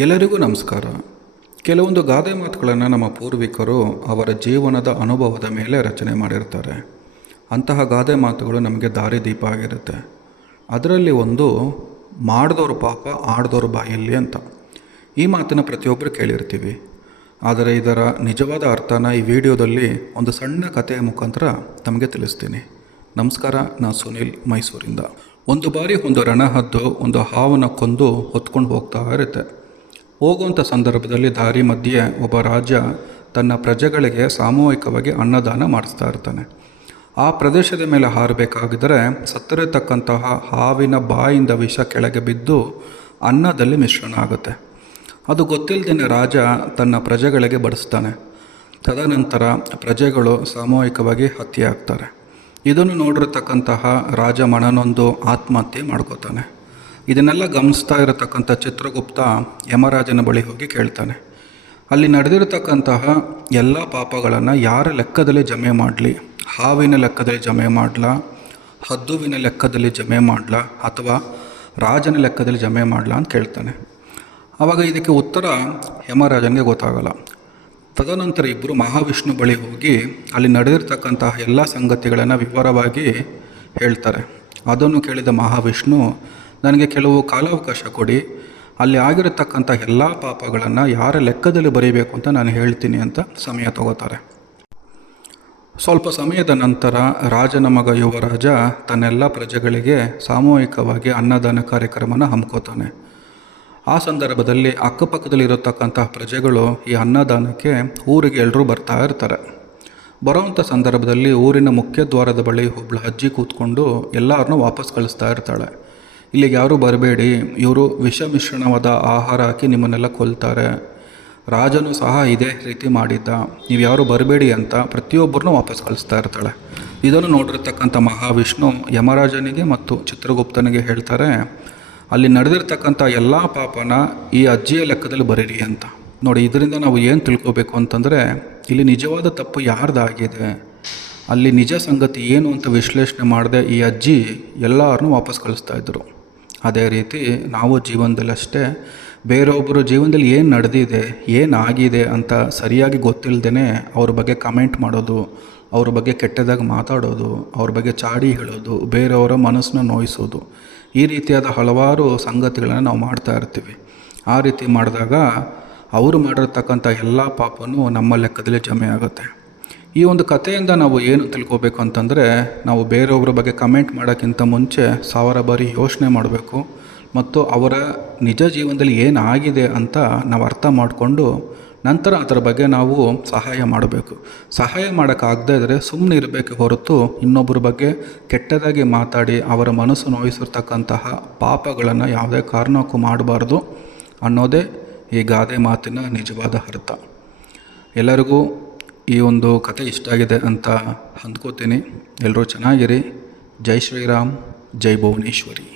ಎಲ್ಲರಿಗೂ ನಮಸ್ಕಾರ. ಕೆಲವೊಂದು ಗಾದೆ ಮಾತುಗಳನ್ನು ನಮ್ಮ ಪೂರ್ವಿಕರು ಅವರ ಜೀವನದ ಅನುಭವದ ಮೇಲೆ ರಚನೆ ಮಾಡಿರ್ತಾರೆ. ಅಂತಹ ಗಾದೆ ಮಾತುಗಳು ನಮಗೆ ದಾರಿದೀಪ ಆಗಿರುತ್ತೆ. ಅದರಲ್ಲಿ ಒಂದು ಮಾಡಿದವ್ರ ಪಾಪ ಆಡ್ದವ್ರ ಬಾಯಲ್ಲಿ ಅಂತ. ಈ ಮಾತನ್ನು ಪ್ರತಿಯೊಬ್ಬರು ಕೇಳಿರ್ತೀವಿ. ಆದರೆ ಇದರ ನಿಜವಾದ ಅರ್ಥನ ಈ ವಿಡಿಯೋದಲ್ಲಿ ಒಂದು ಸಣ್ಣ ಕಥೆಯ ಮುಖಾಂತರ ತಮಗೆ ತಿಳಿಸ್ತೀನಿ. ನಮಸ್ಕಾರ, ನಾನು ಸುನಿಲ್, ಮೈಸೂರಿಂದ. ಒಂದು ಬಾರಿ ಒಂದು ರಣಹದ್ದು ಒಂದು ಹಾವನ್ನು ಕೊಂದು ಹೊತ್ಕೊಂಡು ಹೋಗ್ತಾ ಇರುತ್ತೆ. ಹೋಗುವಂಥ ಸಂದರ್ಭದಲ್ಲಿ ದಾರಿ ಮಧ್ಯೆ ಒಬ್ಬ ರಾಜ ತನ್ನ ಪ್ರಜೆಗಳಿಗೆ ಸಾಮೂಹಿಕವಾಗಿ ಅನ್ನದಾನ ಮಾಡಿಸ್ತಾ ಇರ್ತಾನೆ. ಆ ಪ್ರದೇಶದ ಮೇಲೆ ಹಾರಬೇಕಾಗಿದ್ದರೆ ಸತ್ತರಿರ್ತಕ್ಕಂತಹ ಹಾವಿನ ಬಾಯಿಂದ ವಿಷ ಕೆಳಗೆ ಬಿದ್ದು ಅನ್ನದಲ್ಲಿ ಮಿಶ್ರಣ ಆಗುತ್ತೆ. ಅದು ಗೊತ್ತಿಲ್ಲದೇ ರಾಜ ತನ್ನ ಪ್ರಜೆಗಳಿಗೆ ಬಡಿಸ್ತಾನೆ. ತದನಂತರ ಪ್ರಜೆಗಳು ಸಾಮೂಹಿಕವಾಗಿ ಹತ್ಯೆ ಆಗ್ತಾರೆ. ಇದನ್ನು ನೋಡಿರತಕ್ಕಂತಹ ರಾಜ ಮನನೊಂದು ಆತ್ಮಹತ್ಯೆ ಮಾಡ್ಕೋತಾನೆ. ಇದನ್ನೆಲ್ಲ ಗಮನಿಸ್ತಾ ಇರತಕ್ಕಂಥ ಚಿತ್ರಗುಪ್ತ ಯಮರಾಜನ ಬಳಿ ಹೋಗಿ ಕೇಳ್ತಾನೆ, ಅಲ್ಲಿ ನಡೆದಿರತಕ್ಕಂತಹ ಎಲ್ಲ ಪಾಪಗಳನ್ನು ಯಾರ ಲೆಕ್ಕದಲ್ಲಿ ಜಮೆ ಮಾಡಲಿ? ಹಾವಿನ ಲೆಕ್ಕದಲ್ಲಿ ಜಮೆ ಮಾಡಲಾ, ಹದ್ದುವಿನ ಲೆಕ್ಕದಲ್ಲಿ ಜಮೆ ಮಾಡಲಾ, ಅಥವಾ ರಾಜನ ಲೆಕ್ಕದಲ್ಲಿ ಜಮೆ ಮಾಡಲಾ ಅಂತ ಕೇಳ್ತಾನೆ. ಆವಾಗ ಇದಕ್ಕೆ ಉತ್ತರ ಯಮರಾಜನಿಗೆ ಗೊತ್ತಾಗಲ್ಲ. ತದನಂತರ ಇಬ್ಬರು ಮಹಾವಿಷ್ಣು ಬಳಿ ಹೋಗಿ ಅಲ್ಲಿ ನಡೆದಿರ್ತಕ್ಕಂತಹ ಎಲ್ಲ ಸಂಗತಿಗಳನ್ನು ವಿವರವಾಗಿ ಹೇಳ್ತಾರೆ. ಅದನ್ನು ಕೇಳಿದ ಮಹಾವಿಷ್ಣು, ನನಗೆ ಕೆಲವು ಕಾಲಾವಕಾಶ ಕೊಡಿ, ಅಲ್ಲಿ ಆಗಿರತಕ್ಕಂಥ ಎಲ್ಲ ಪಾಪಗಳನ್ನು ಯಾರ ಲೆಕ್ಕದಲ್ಲಿ ಬರೀಬೇಕು ಅಂತ ನಾನು ಹೇಳ್ತೀನಿ ಅಂತ ಸಮಯ ತಗೋತಾರೆ. ಸ್ವಲ್ಪ ಸಮಯದ ನಂತರ ರಾಜನ ಮಗ ಯುವರಾಜ ತನ್ನೆಲ್ಲ ಪ್ರಜೆಗಳಿಗೆ ಸಾಮೂಹಿಕವಾಗಿ ಅನ್ನದಾನ ಕಾರ್ಯಕ್ರಮನ ಹಮ್ಮಿಕೋತಾನೆ. ಆ ಸಂದರ್ಭದಲ್ಲಿ ಅಕ್ಕಪಕ್ಕದಲ್ಲಿರತಕ್ಕಂತಹ ಪ್ರಜೆಗಳು ಈ ಅನ್ನದಾನಕ್ಕೆ ಊರಿಗೆ ಎಲ್ಲರೂ ಬರ್ತಾ ಇರ್ತಾರೆ. ಬರೋವಂಥ ಸಂದರ್ಭದಲ್ಲಿ ಊರಿನ ಮುಖ್ಯ ದ್ವಾರದ ಬಳಿ ಒಬ್ಬಳು ಅಜ್ಜಿ ಕೂತ್ಕೊಂಡು ಎಲ್ಲರನ್ನೂ ವಾಪಸ್ ಕಳಿಸ್ತಾ ಇರ್ತಾಳೆ. ಇಲ್ಲಿಗೆ ಯಾರೂ ಬರಬೇಡಿ, ಇವರು ವಿಷ ಮಿಶ್ರಣವಾದ ಆಹಾರ ಹಾಕಿ ನಿಮ್ಮನ್ನೆಲ್ಲ ಕೊಲ್ತಾರೆ, ರಾಜನು ಸಹ ಇದೇ ರೀತಿ ಮಾಡಿದ್ದ, ನೀವು ಯಾರೂ ಬರಬೇಡಿ ಅಂತ ಪ್ರತಿಯೊಬ್ಬರನ್ನೂ ವಾಪಸ್ ಕಳಿಸ್ತಾ ಇರ್ತಾಳೆ. ಇದನ್ನು ನೋಡಿರ್ತಕ್ಕಂಥ ಮಹಾವಿಷ್ಣು ಯಮರಾಜನಿಗೆ ಮತ್ತು ಚಿತ್ರಗುಪ್ತನಿಗೆ ಹೇಳ್ತಾರೆ, ಅಲ್ಲಿ ನಡೆದಿರ್ತಕ್ಕಂಥ ಎಲ್ಲ ಪಾಪನ ಈ ಅಜ್ಜಿಯ ಲೆಕ್ಕದಲ್ಲಿ ಬರೀರಿ ಅಂತ. ನೋಡಿ, ಇದರಿಂದ ನಾವು ಏನು ತಿಳ್ಕೊಬೇಕು ಅಂತಂದರೆ, ಇಲ್ಲಿ ನಿಜವಾದ ತಪ್ಪು ಯಾರ್ದಾಗಿದೆ, ಅಲ್ಲಿ ನಿಜ ಸಂಗತಿ ಏನು ಅಂತ ವಿಶ್ಲೇಷಣೆ ಮಾಡದೆ ಈ ಅಜ್ಜಿ ಎಲ್ಲರನ್ನೂ ವಾಪಸ್ ಕಳಿಸ್ತಾ ಇದ್ದರು. ಅದೇ ರೀತಿ ನಾವು ಜೀವನದಲ್ಲಿ ಅಷ್ಟೇ ಬೇರೊಬ್ಬರು ಜೀವನದಲ್ಲಿ ಏನು ನಡೆದಿದೆ, ಏನಾಗಿದೆ ಅಂತ ಸರಿಯಾಗಿ ಗೊತ್ತಿಲ್ಲದೇ ಅವ್ರ ಬಗ್ಗೆ ಕಮೆಂಟ್ ಮಾಡೋದು, ಅವ್ರ ಬಗ್ಗೆ ಕೆಟ್ಟದಾಗಿ ಮಾತಾಡೋದು, ಅವ್ರ ಬಗ್ಗೆ ಚಾಡಿ ಹೇಳೋದು, ಬೇರೆಯವರ ಮನಸ್ಸನ್ನ ನೋಯಿಸೋದು, ಈ ರೀತಿಯಾದ ಹಲವಾರು ಸಂಗತಿಗಳನ್ನು ನಾವು ಮಾಡ್ತಾ ಇರ್ತೀವಿ. ಆ ರೀತಿ ಮಾಡಿದಾಗ ಅವರು ಮಾಡಿರ್ತಕ್ಕಂಥ ಎಲ್ಲ ಪಾಪನೂ ನಮ್ಮ ಲೆಕ್ಕದಲ್ಲಿ ಜಮೆ ಆಗುತ್ತೆ. ಈ ಒಂದು ಕಥೆಯಿಂದ ನಾವು ಏನು ತಿಳ್ಕೊಬೇಕು ಅಂತಂದರೆ, ನಾವು ಬೇರೆಯವ್ರ ಬಗ್ಗೆ ಕಮೆಂಟ್ ಮಾಡೋಕ್ಕಿಂತ ಮುಂಚೆ 1000 ಬಾರಿ ಯೋಚನೆ ಮಾಡಬೇಕು ಮತ್ತು ಅವರ ನಿಜ ಜೀವನದಲ್ಲಿ ಏನಾಗಿದೆ ಅಂತ ನಾವು ಅರ್ಥ ಮಾಡಿಕೊಂಡು ನಂತರ ಅದರ ಬಗ್ಗೆ ನಾವು ಸಹಾಯ ಮಾಡಬೇಕು. ಸಹಾಯ ಮಾಡೋಕ್ಕಾಗದೇ ಇದ್ದರೆ ಸುಮ್ಮನೆ ಇರಬೇಕು ಹೊರತು ಇನ್ನೊಬ್ಬರ ಬಗ್ಗೆ ಕೆಟ್ಟದಾಗಿ ಮಾತಾಡಿ ಅವರ ಮನಸ್ಸು ನೋಯಿಸಿರ್ತಕ್ಕಂತಹ ಪಾಪಗಳನ್ನು ಯಾವುದೇ ಕಾರಣಕ್ಕೂ ಮಾಡಬಾರ್ದು ಅನ್ನೋದೇ ಈ ಗಾದೆ ಮಾತಿನ ನಿಜವಾದ ಅರ್ಥ. ಎಲ್ಲರಿಗೂ ಈ ಒಂದು ಕತೆ ಇಷ್ಟ ಆಗಿದೆ ಅಂತ ಅಂದ್ಕೋತೀನಿ. ಎಲ್ಲರೂ ಚೆನ್ನಾಗಿರಿ. ಜೈ ಶ್ರೀರಾಮ್, ಜೈ ಭುವನೇಶ್ವರಿ.